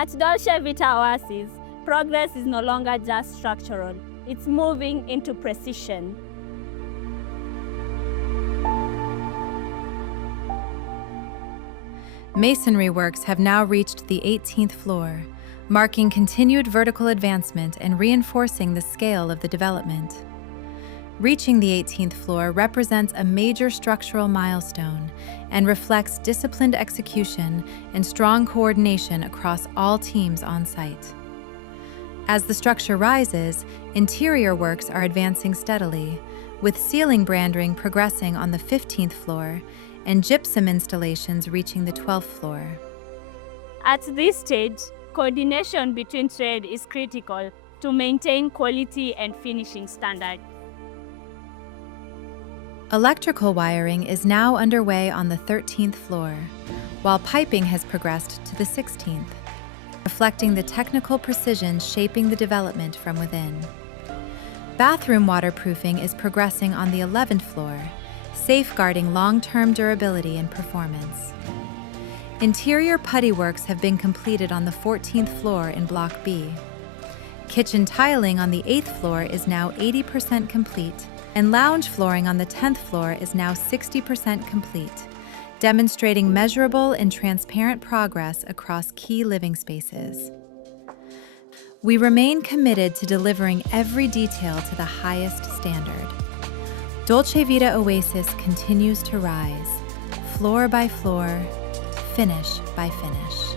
At Dolce Vita Oasis, progress is no longer just structural, it's moving into precision. Masonry works have now reached the 18th floor, marking continued vertical advancement and reinforcing the scale of the development. Reaching the 18th floor represents a major structural milestone and reflects disciplined execution and strong coordination across all teams on site. As the structure rises, interior works are advancing steadily, with ceiling branding progressing on the 15th floor and gypsum installations reaching the 12th floor. At this stage, coordination between trades is critical to maintain quality and finishing standards. Electrical wiring is now underway on the 13th floor, while piping has progressed to the 16th, reflecting the technical precision shaping the development from within. Bathroom waterproofing is progressing on the 11th floor, safeguarding long-term durability and performance. Interior putty works have been completed on the 14th floor in Block B. Kitchen tiling on the 8th floor is now 80% complete, and lounge flooring on the 10th floor is now 60% complete, demonstrating measurable and transparent progress across key living spaces. We remain committed to delivering every detail to the highest standard. Dolce Vita Oasis continues to rise, floor by floor, finish by finish.